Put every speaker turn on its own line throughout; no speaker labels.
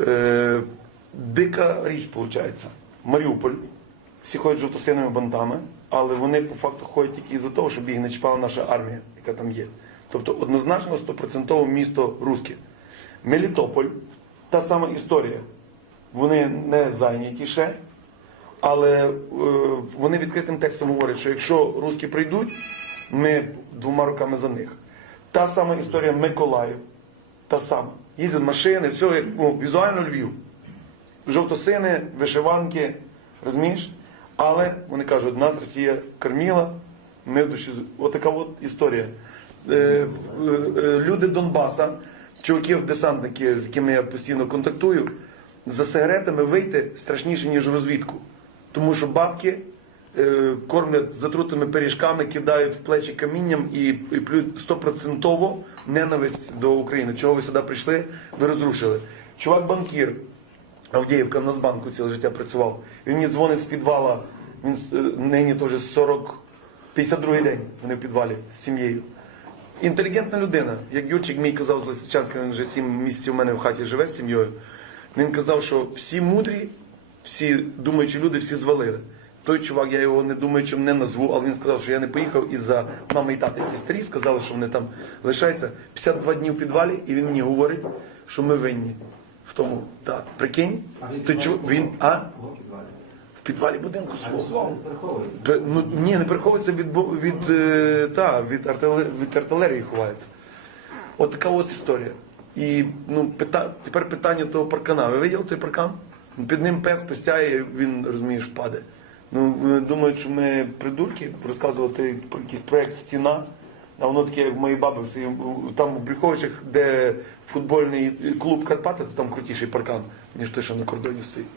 Е, дика річ виходить. Маріуполь. Всі ходять жовто-синими бантами, але вони по факту ходять тільки із-за того, щоб їх не чіпала наша армія, яка там є. Тобто однозначно 100% місто Руське. Мелітополь та сама історія. Вони не зайняті ще, але е, вони відкритим текстом говорять, що якщо руски прийдуть, ми двома руками за них. Та сама історія Миколаїв та сама. Їздять машини, все, ну, візуально Львів. Жовтосини, вишиванки, розумієш? Але вони кажуть, нас Росія кормила, ми в душі. Отака от історія. Е, е, люди Донбаса, чуваків, десантники, з якими я постійно контактую, за сигаретами вийти страшніше, ніж розвідку. Тому що бабки. Е, кормлять затрутими пиріжками, кидають в плечі камінням і, і плюють стопроцентово ненависть до України. Чого ви сюди прийшли? Ви розрушили. Чувак, банкір Авдіївка на збанку ціле життя працював. Він мені дзвонить з підвала. Він е, нині теж 40, 52 й день. Вони в підвалі з сім'єю. Інтелігентна людина, як Юрчик мій казав з Лисичанська, він вже сім місяців у мене в хаті живе з сім'єю. Він казав, що всі мудрі, всі думаючі люди, всі звалили. Той чувак, я його не думаю, думаючим не назву, але він сказав, що я не поїхав із-за мами і тати, які старі, сказали, що вони там лишаються 52 дні в підвалі, і він мені говорить, що ми винні в тому. Так, прикинь, той чу... він а? В підвалі будинку свого. Ну, Ні, не приховується від від, е, та, від, артилер... від артилерії ховається. От така от історія. І ну, пита... тепер питання того паркана. Ви виділи той паркан? Під ним пес постяє, він розумієш, впаде. Ну, е, думають, що ми придурки розказувати про якийсь проєкт стіна. А воно таке, як мої баби, там в Брюховичах, де футбольний клуб Карпати, то там крутіший паркан, ніж той, що на кордоні стоїть.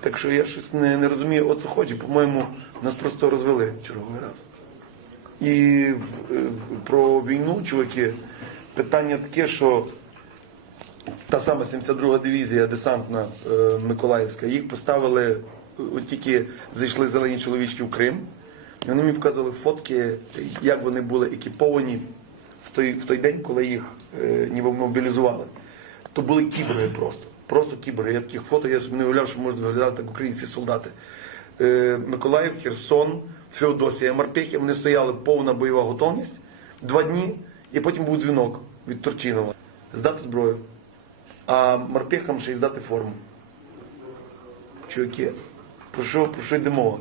Так що я щось не, не розумію, от хоче, по-моєму, нас просто розвели черговий раз. І е, про війну, чуваки, питання таке, що та сама 72 дивізія десантна е, Миколаївська, їх поставили от тільки зайшли зелені чоловічки в Крим, і вони мені показували фотки, як вони були екіповані в той в той день, коли їх е, ніби мобілізували. То були кібри просто. Просто кібри. Я таких фото, я собі не уявляв, що можуть виглядати так українські солдати. Е, Миколаїв, Херсон, Феодосія, Марпехи, вони стояли повна бойова готовність два дні, і потім був дзвінок від Турчинова. Здати зброю, а Марпехам ще й здати форму. Чуваки, про що, про що йде мова?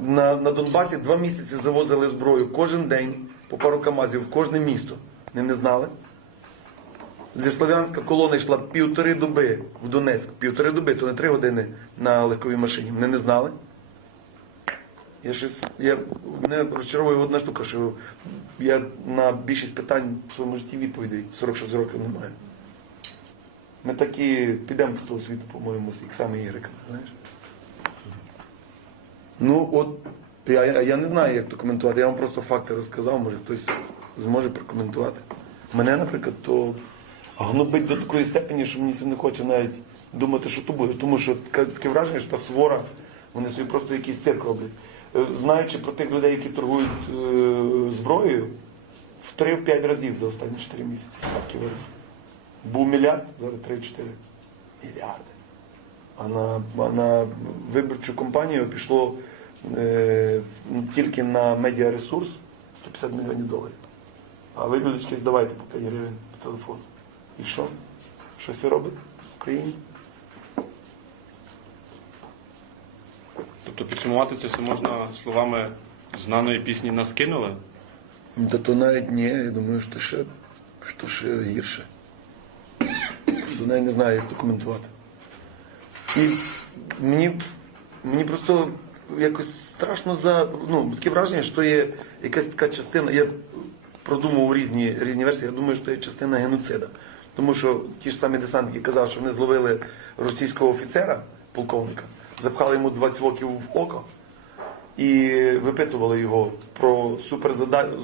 На на Донбасі два місяці завозили зброю кожен день по пару Камазів в кожне місто. Не, не знали? Зі Слов'янська колона йшла півтори доби в Донецьк, півтори доби, то не три години на легковій машині. Вони не знали. Я щось, я, Мене розчаровує одна штука, що я на більшість питань в своєму житті відповідей 46 років не маю. Ми такі підемо з того світу, по-моєму, як саме Ігрик, знаєш? Ну, от я, я не знаю, як то коментувати. Я вам просто факти розказав, може хтось зможе прокоментувати. Мене, наприклад, то гнобить до такої степені, що мені не хоче навіть думати, що то буде. Тому що таке враження, що та свора, вони собі просто якийсь цирк роблять. Е, знаючи про тих людей, які торгують е, зброєю, в 3-5 разів за останні 4 місяці ставки виросли. Був мільярд, зараз 3-4 мільярди а на на виборчу компанію пішло е, тільки на медіаресурс 150 мільйонів доларів. А ви, людочки, здавайте по 5 гривень по телефону. І що? Щось ви робите в Україні?
Тобто підсумувати це все можна словами знаної пісні нас кинули?
Та то навіть ні, я думаю, що ще, що ще гірше. Просто навіть не знаю, як документувати. І мені мені просто якось страшно за ну, таке враження, що є якась така частина. Я продумував різні різні версії. Я думаю, що є частина геноцида. Тому що ті ж самі десантники казали, що вони зловили російського офіцера, полковника, запхали йому 20 років в око і випитували його про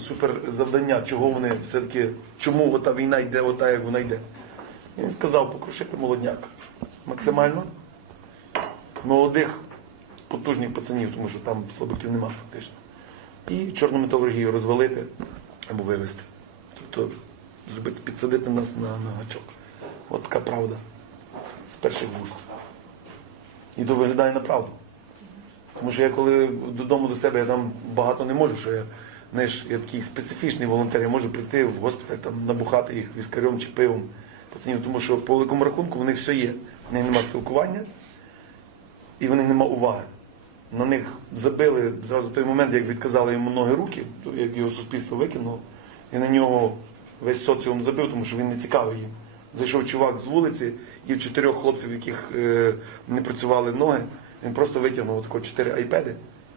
суперзавдання, чого вони все-таки, чому ота війна йде, ота як вона йде. І він сказав, покрушити молодняк максимально молодих, потужних пацанів, тому що там слабаків нема фактично. І чорну металургію розвалити або вивезти. Тобто зробити, підсадити нас на, на гачок. От така правда. З перших вуст. І то виглядає на правду. Тому що я коли додому до себе я там багато не можу, що я знаєш, я такий специфічний волонтер, я можу прийти в госпіталь, там, набухати їх віскарем чи пивом. Пацанів, тому що по великому рахунку в них все є. В них немає спілкування і в них нема уваги. На них забили зразу той момент, як відказали йому ноги руки, як його суспільство викинуло, і на нього весь соціум забив, тому що він не цікавий їм. Зайшов чувак з вулиці, і в чотирьох хлопців, в яких е, не працювали ноги, він просто витягнув отако чотири айпеди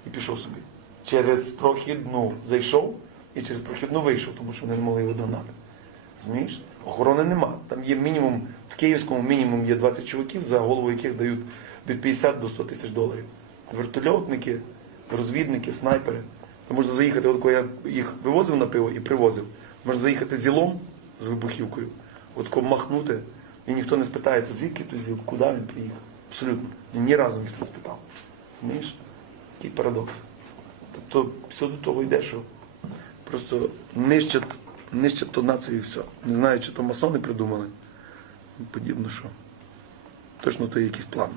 і пішов собі. Через прохідну зайшов і через прохідну вийшов, тому що вони не могли його догнати. Розумієш? Охорони нема. Там є мінімум, в Київському мінімум є 20 чуваків, за голову яких дають від 50 до 100 тисяч доларів. Вертольотники, розвідники, снайпери. Там можна заїхати, от коли я їх вивозив на пиво і привозив, можна заїхати зілом з вибухівкою, от коли махнути, і ніхто не спитається, звідки той зіл, куди він приїхав. Абсолютно. І ні разу ніхто не спитав. Знаєш? Такий парадокс. Тобто все до того йде, що просто нищать нищать то націю і все. Не знаю, чи то масони придумали. Подібно що. Точно то є якийсь план.